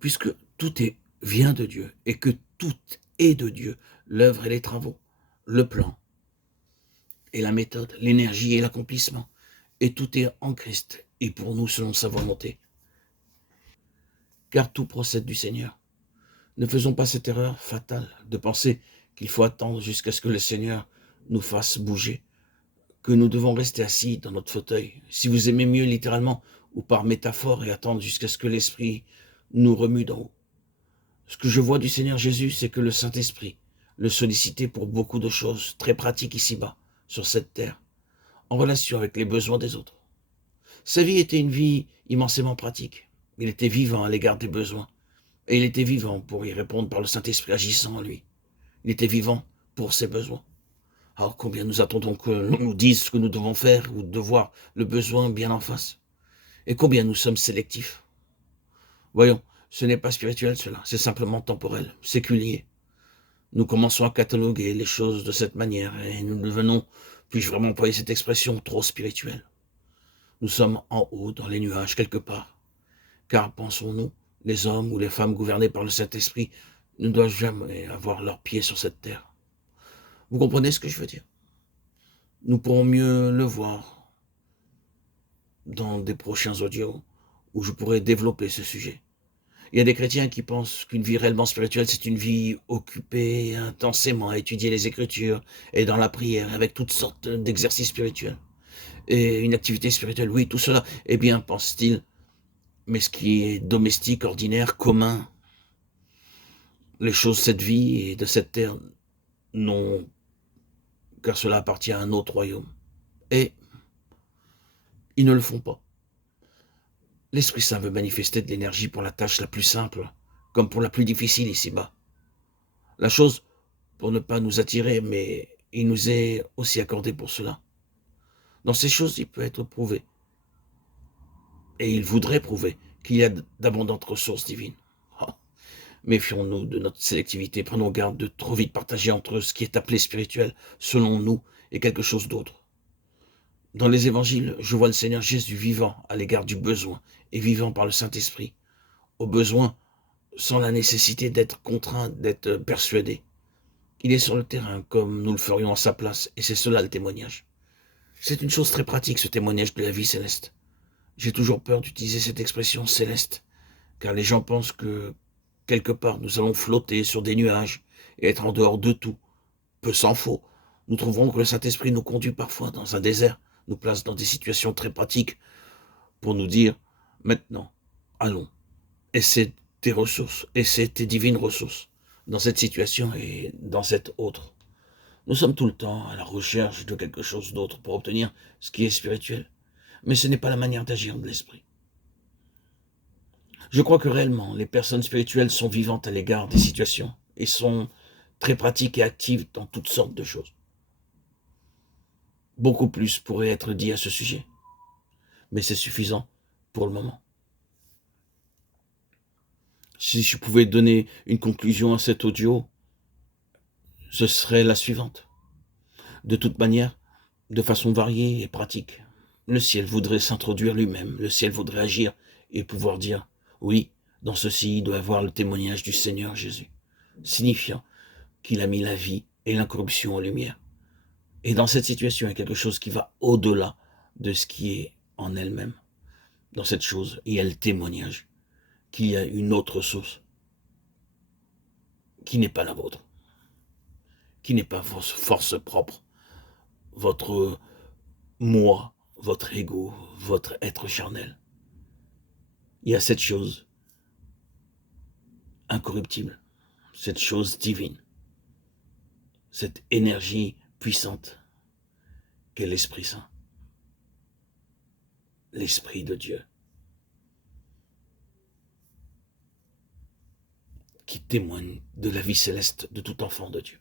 puisque vient de Dieu et que tout est de Dieu, l'œuvre et les travaux, le plan et la méthode, l'énergie et l'accomplissement, et tout est en Christ et pour nous selon sa volonté, car tout procède du Seigneur. Ne faisons pas cette erreur fatale de penser qu'il faut attendre jusqu'à ce que le Seigneur nous fasse bouger, que nous devons rester assis dans notre fauteuil, si vous aimez mieux littéralement ou par métaphore, et attendre jusqu'à ce que l'Esprit nous remue d'en haut. Ce que je vois du Seigneur Jésus, c'est que le Saint-Esprit le sollicitait pour beaucoup de choses très pratiques ici-bas, sur cette terre, en relation avec les besoins des autres. Sa vie était une vie immensément pratique. Il était vivant à l'égard des besoins. Et il était vivant pour y répondre par le Saint-Esprit agissant en lui. Il était vivant pour ses besoins. Alors combien nous attendons que l'on nous dise ce que nous devons faire ou de voir le besoin bien en face. Et combien nous sommes sélectifs. Voyons, ce n'est pas spirituel cela, c'est simplement temporel, séculier. Nous commençons à cataloguer les choses de cette manière et nous devenons, puis-je vraiment employer cette expression, trop spirituels. Nous sommes en haut, dans les nuages, quelque part. Car, pensons-nous, les hommes ou les femmes gouvernés par le Saint-Esprit ne doivent jamais avoir leurs pieds sur cette terre. Vous comprenez ce que je veux dire? Nous pourrons mieux le voir dans des prochains audios où je pourrai développer ce sujet. Il y a des chrétiens qui pensent qu'une vie réellement spirituelle, c'est une vie occupée intensément à étudier les Écritures et dans la prière, avec toutes sortes d'exercices spirituels. Et une activité spirituelle, oui, tout cela, eh bien, pense-t-il, mais ce qui est domestique, ordinaire, commun, les choses de cette vie et de cette terre, non, car cela appartient à un autre royaume. Et ils ne le font pas. L'Esprit Saint veut manifester de l'énergie pour la tâche la plus simple, comme pour la plus difficile ici-bas. La chose pour ne pas nous attirer, mais il nous est aussi accordé pour cela. Dans ces choses, il peut être prouvé, et il voudrait prouver qu'il y a d'abondantes ressources divines. Oh, méfions-nous de notre sélectivité, prenons garde de trop vite partager entre ce qui est appelé spirituel, selon nous, et quelque chose d'autre. Dans les évangiles, je vois le Seigneur Jésus vivant à l'égard du besoin, et vivant par le Saint-Esprit, au besoin sans la nécessité d'être contraint, d'être persuadé. Il est sur le terrain comme nous le ferions à sa place, et c'est cela le témoignage. C'est une chose très pratique, ce témoignage de la vie céleste. J'ai toujours peur d'utiliser cette expression céleste, car les gens pensent que, quelque part, nous allons flotter sur des nuages et être en dehors de tout. Peu s'en faut. Nous trouverons que le Saint-Esprit nous conduit parfois dans un désert, nous place dans des situations très pratiques pour nous dire, maintenant, allons, essaie tes ressources, essaie tes divines ressources dans cette situation et dans cette autre. Nous sommes tout le temps à la recherche de quelque chose d'autre pour obtenir ce qui est spirituel. Mais ce n'est pas la manière d'agir de l'esprit. Je crois que réellement, les personnes spirituelles sont vivantes à l'égard des situations et sont très pratiques et actives dans toutes sortes de choses. Beaucoup plus pourrait être dit à ce sujet, mais c'est suffisant pour le moment. Si je pouvais donner une conclusion à cet audio, ce serait la suivante. De toute manière, de façon variée et pratique, le ciel voudrait s'introduire lui-même, le ciel voudrait agir et pouvoir dire, oui, dans ceci il doit y avoir le témoignage du Seigneur Jésus, signifiant qu'il a mis la vie et l'incorruption en lumière. Et dans cette situation, il y a quelque chose qui va au-delà de ce qui est en elle-même. Dans cette chose, il y a le témoignage qu'il y a une autre source qui n'est pas la vôtre, qui n'est pas votre force propre, votre moi, votre ego, votre être charnel. Il y a cette chose incorruptible, cette chose divine, cette énergie puissante qu'est l'Esprit Saint, l'Esprit de Dieu, qui témoigne de la vie céleste de tout enfant de Dieu.